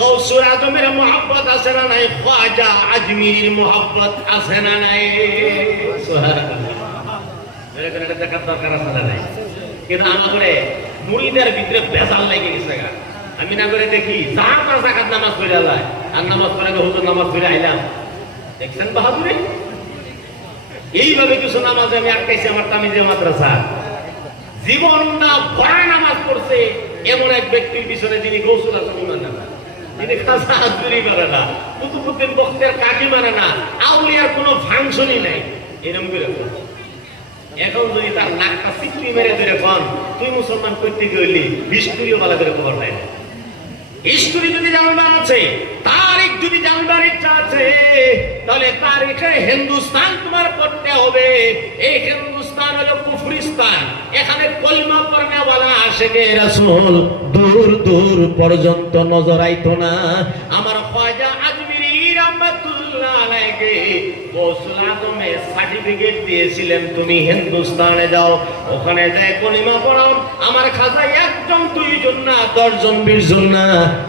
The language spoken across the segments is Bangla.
গৌসুর আজমের মোহাব্বত আছে না নাই? খাজা আজমির আছে না নাই? দরকার আছে কিন্তু ভিতরে। আমি না করে দেখি নামাজ নামাজ পড়ে নামাজ পড়ে আইলাম। দেখছেন বাহাদুরে? এইভাবে কিছু নামাজ আমি আটকাইছি আমার তামিজে মাদ্রাসা। জীবন না ভরা নামাজ পড়ছে, এমন এক ব্যক্তির পিছনে যিনি গৌসুল ইমান না হাজুরি করে না। কুতুবুদ্দিন বক্তের কাকি মানে না। আউলিয়ার কোনো ফাংশনই নাই। করে এখন যদি তার নাকটা মেরে ধরে কন, তুই মুসলমান করতে গেলি বিষ্ণুরিও ভালো করে খবর নাই। যদি জানবার আছে, তারিখ যদি জানবার ইচ্ছা আছে, তাহলে তারিখে হিন্দুস্তান তোমার পড়তে হবে। এই হলো কুফরিস্তান। এখানে পড়নেওয়ালা রাসূল? দূর দূর পর্যন্ত নজর আইতো না। আমার খাজা আজমিরি আলাইহি সার্টিফিকেট দিয়েছিলেন, তুমি হিন্দুস্তানে যাও, ওখানে যায় কলিমা পড়াও। আমার খাজা একজন, দুইজন না, দশজন বিশ জন না।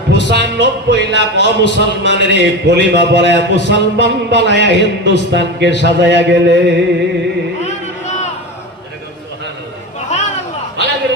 পঁচানব্বই লাখ অমুসলমানের কলিমা পড়ায় মুসলমান বানায় হিন্দুস্তানকে সাজাইয়া গেলে ভালো করে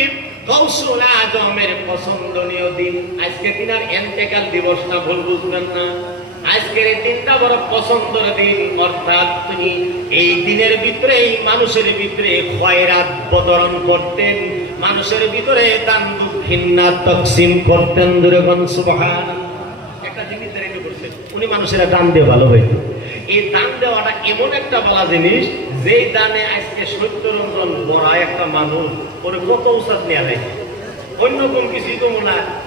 কৌশল আজমের পছন্দনীয় দিন। আজকে দিন আর এন্তেকাল ভুল বুঝবেন না। আজকের এই দিনটা বড় পছন্দের দিন, অর্থাৎ তুমি এই দিনের ভিতরে এই মানুষের ভিতরে খয়রাত বদরণ করতেন, মানুষের ভিতরে দান দক্ষিণা তকসিম করতেন সুবহান একটা জিনিস উনি মানুষেরা দান দিয়ে ভালো হইতো এই দান দেওয়াটা এমন একটা বলা জিনিস যে দানে আজকে সত্যরঞ্জন বড় একটা মানুষ, ওরে কত উৎসাদ নেওয়া কিছুই তো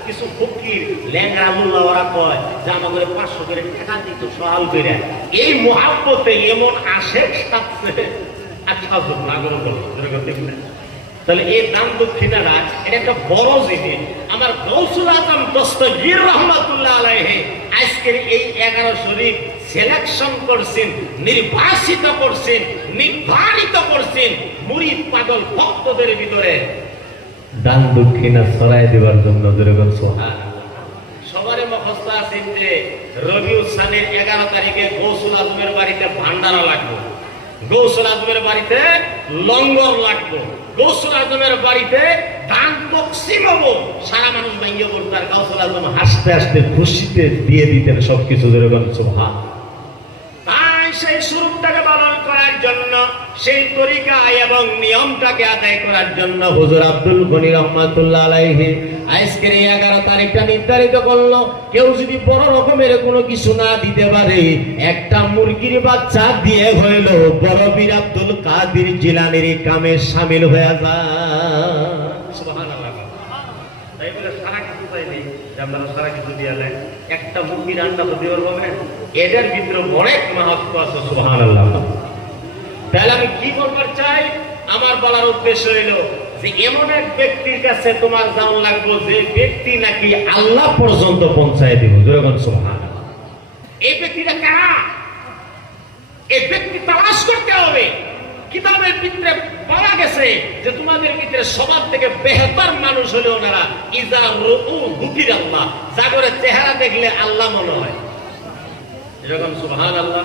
কিছু ফকির ল্যাংরা মোল্লা ওরা কয়, যে আমাদের পাঁচশো করে দিত, সহাল করে এই মহাব্বতে এমন যেরকম দেখলেন তাহলে এই দান দক্ষিণারা এটা একটা বড় জিনিস। আমার গৌসুল আজম দস্তগীর রহমাতুল্লাহ আলাইহি, আজকের এই এগারো শরীফ সিলেকশন করছেন নির্বাসিত করছেন নির্ধারিত করছেন মুরিদ পাগল ভক্তদের ভিতরে। দান দক্ষিণা ছড়াই দেওয়ার জন্য যেরকম সোহান। সবারই মুখস্থ আছেন যে রবিউল সানের এগারো তারিখে গৌসুল আজমের বাড়িতে ভান্ডারা লাগবে। গৌসুল আজমের বাড়িতে লঙ্গর লাগবে। গৌসুল আজমের বাড়িতে দান বক্সিম হব। সারা মানুষ ভেঙে আর গৌসুল আজম হাসতে হাসতে খুশিতে দিয়ে দিতেন সবকিছু যেরকম সোহা তাই সেই স্বরূপটাকে পালন করার জন্য সেই তরিকা এবং নিয়মটাকে আদায় করার জন্য হুজুর আব্দুল গনি রহমাতুল্লাহ আলাইহি আজকের এই এগারো তারিখটা নির্ধারিত করল। কেউ যদি বড় রকমের কোনো কিছু না দিতে পারে, একটা মুরগির বাচ্চা দিয়ে হইল, বড় বীর আব্দুল কাদির জিলানির কামে সামিল হয়ে সুবহানাল্লাহ। তাই বলে সারা কিছু চাইনি যে আপনারা সারা কিছু দিয়ে একটা মুরগির আন্ডা তো দেওয়ার পাবেন এদের ভিতরে অনেক মাহাত্ম আছে সুহান আল্লাহ তাহলে আমি কি করবার চাই? আমার বলার উদ্দেশ্য হইল যে এমন এক ব্যক্তির কাছে তোমার যাওয়া লাগবো যে ব্যক্তি নাকি আল্লাহ পর্যন্ত পৌঁছায় দিব। এই ব্যক্তিটা কারা? এই ব্যক্তি তালাশ করতে হবে। কিতাবের ভিতরে পাওয়া গেছে যে তোমাদের ভিতরে সবার থেকে বেহতর মানুষ হলে ওনারা, ইজা রু হুকির আল্লাহ জাগরের চেহারা দেখলে আল্লাহ মনে হয়। এরকম সুবহান আল্লাহ